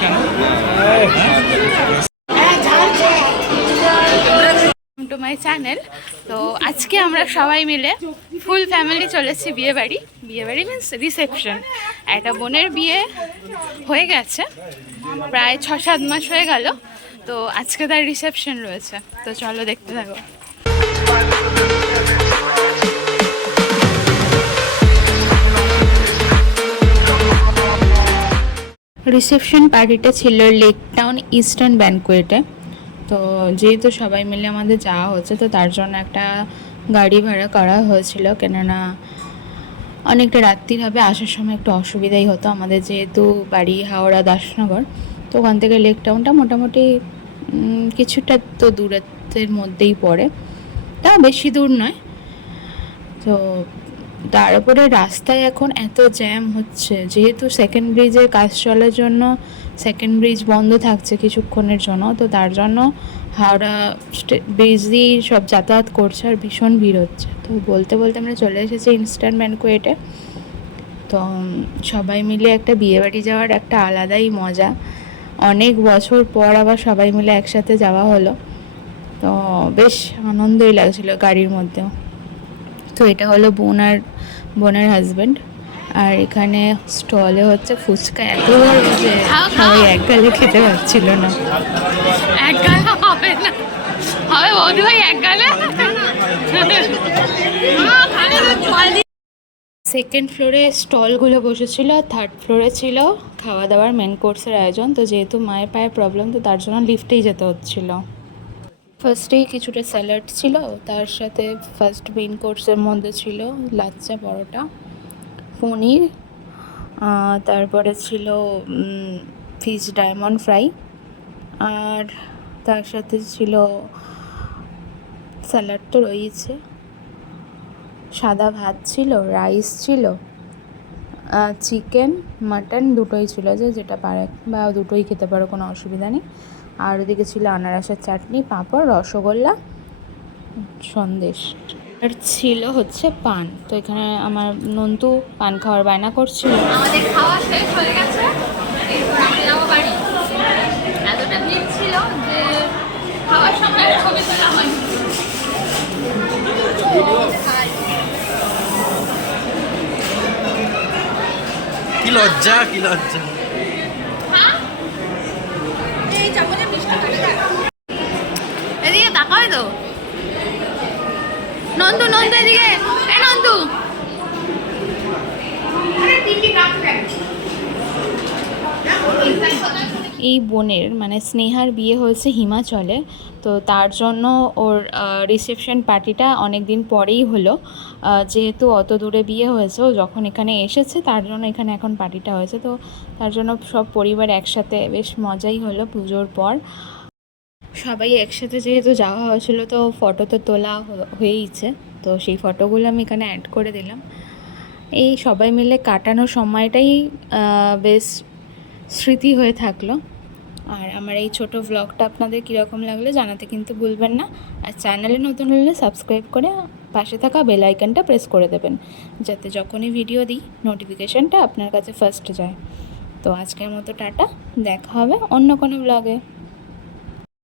কেন? To my channel. তো আজকে আমরা সবাই মিলে ফুল ফ্যামিলি চলেছি বিয়েবাড়ি মিন্স রিসেপশন। একটা বোনের বিয়ে হয়ে গেছে, প্রায় 6-7 মাস হয়ে গেল। তো আজকে তার রিসেপশন রয়েছে, তো চলো দেখতে থাকো। রিসেপশন পার্টিটা ছিল লেক টাউন ইস্টার্ন ব্যানকোয়েটে। তো যেহেতু সবাই মিলে আমাদের যাওয়া হচ্ছে, তো তার জন্য একটা গাড়ি ভাড়া করা হয়েছিল, কেননা অনেকটা রাত্রির হবে, আসার সময় একটু অসুবিধাই হতো আমাদের, যেহেতু বাড়ি হাওড়া দাসনগর। তো ওখান থেকে লেক টাউনটা মোটামুটি কিছুটা তো দূরত্বের মধ্যেই পড়ে, তাও বেশি দূর নয়। তো তার উপরে রাস্তায় এখন এত জ্যাম হচ্ছে, যেহেতু সেকেন্ড ব্রিজের কাজ চলার জন্য সেকেন্ড ব্রিজ বন্ধ থাকছে কিছুক্ষণের জন্য, তো তার জন্য হাওড়া ব্রিজ দিয়েই সব যাতায়াত করছে আর ভীষণ ভিড় হচ্ছে। তো বলতে বলতে আমরা চলে এসেছি ইনস্ট্যান্ট ব্যানকোয়েটে। তো সবাই মিলে একটা বিয়েবাড়ি যাওয়ার একটা আলাদাই মজা, অনেক বছর পর আবার সবাই মিলে একসাথে যাওয়া হলো, তো বেশ আনন্দই লাগছিল গাড়ির মধ্যেও। তো এটা হলো বোনের হাজব্যান্ড, আর এখানে স্টলে হচ্ছে ফুচকা, এত বড় যে সবাই এক গালে খেতে পারছিল না। এক গালে হবে না, হবে বৌদি ভাই এক গালে। সেকেন্ড ফ্লোরে স্টলগুলো বসেছিল, থার্ড ফ্লোরে ছিল খাওয়া দাওয়ার মেন কোর্সের আয়োজন। তো যেহেতু মায়ের পায়ে প্রবলেম, তো তার জন্য লিফটেই যেতে হচ্ছিল। ফার্স্টেই কিছুটা স্যালাড ছিল, তার সাথে ফার্স্ট মেইন কোর্সের মধ্যে ছিল লাচ্চা পরোটা, পনির, তারপরে ছিল ফিশ ডায়মন্ড ফ্রাই, আর তার সাথে ছিল স্যালাড তো রয়েছে, সাদা ভাত ছিল, রাইস ছিল, চিকেন মাটন দুটোই ছিল, যেটা পারে বা দুটোই খেতে পারো, কোনো অসুবিধা নেই। আর ওদিকে ছিল আনারসের চাটনি, পাঁপড়, রসগোল্লা, সন্দেশ, আর ছিল হচ্ছে পান। তো এখানে আমার নন্তু পান খাওয়ার বায়না করছিল। আমাদের খাওয়া শেষ হয়ে গেছে, এরপর আমরা যাবো বাড়ি। এতটা ভিড় ছিল যে খাওয়ার সময় ছবি তোলা হয়নি। কি লজ্জা, কি লজ্জা। এদিকে তাকাবে তো, নন্দু এদিকে, নন্দু। এই বোনের মানে স্নেহার বিয়ে হয়েছে হিমাচলে, তো তার জন্য ওর রিসেপশন পার্টিটা অনেক দিন পরেই হলো। যেহেতু অত দূরে বিয়ে হয়েছে, ও যখন এখানে এসেছে তার জন্য এখানে এখন পার্টিটা হয়েছে। তো তার জন্য সব পরিবার একসাথে, বেশ মজাই হলো পুজোর পর। সবাই একসাথে যেহেতু যাওয়া হয়েছিল, তো ফটো তো তোলা হয়েইছে, তো সেই ফটোগুলো আমি এখানে অ্যাড করে দিলাম। এই সবাই মিলে কাটানোর সময়টাই বেশ স্মৃতি হয়ে থাকলো। আর আমার এই ছোট ব্লগটা আপনাদের কীরকম লাগলো জানাতে কিন্তু ভুলবেন না। আর চ্যানেলে নতুন হলে সাবস্ক্রাইব করে পাশে থাকা বেল আইকনটা প্রেস করে দেবেন, যাতে যখনই ভিডিও দিই নোটিফিকেশানটা আপনার কাছে ফার্স্ট যায়। তো আজকের মতো টাটা, দেখা হবে অন্য কোনো ব্লগে।